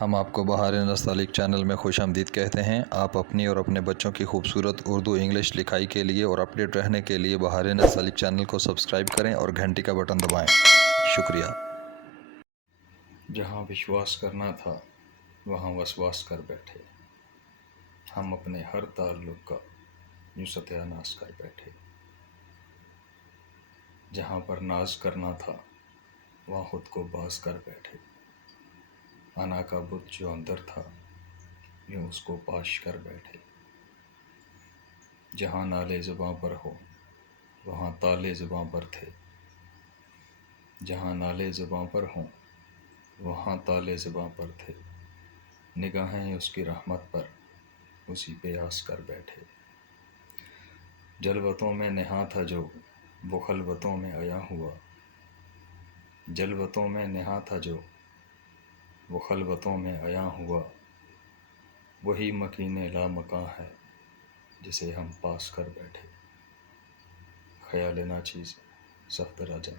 ہم آپ کو بہار نستعلیق چینل میں خوش آمدید کہتے ہیں۔ آپ اپنی اور اپنے بچوں کی خوبصورت اردو انگلش لکھائی کے لیے اور اپڈیٹ رہنے کے لیے بہار نستعلیق چینل کو سبسکرائب کریں اور گھنٹی کا بٹن دبائیں۔ شکریہ۔ جہاں وشواس کرنا تھا وہاں وسواس کر بیٹھے، ہم اپنے ہر تعلق کا یوں ستیہ ناش کر بیٹھے۔ جہاں پر ناز کرنا تھا وہاں خود کو باز کر بیٹھے، انا کا بت جو اندر تھا یوں اس کو پاش کر بیٹھے۔ جہاں نالے زباں پر ہو وہاں تالے زباں پر تھے، جہاں نالے زباں پر ہوں وہاں تالے زباں پر تھے۔ نگاہیں اس کی رحمت پر اسی پہ آس کر بیٹھے۔ جلوتوں میں نہاں تھا جو وہ خلوتوں میں عیاں ہوا، جلوتوں میں نہاں تھا جو وہ خلوتوں میں عیاں ہوا۔ وہی مکین لامکاں ہے جسے ہم پاس کر بیٹھے۔ خیال ناچیز سخت راجہ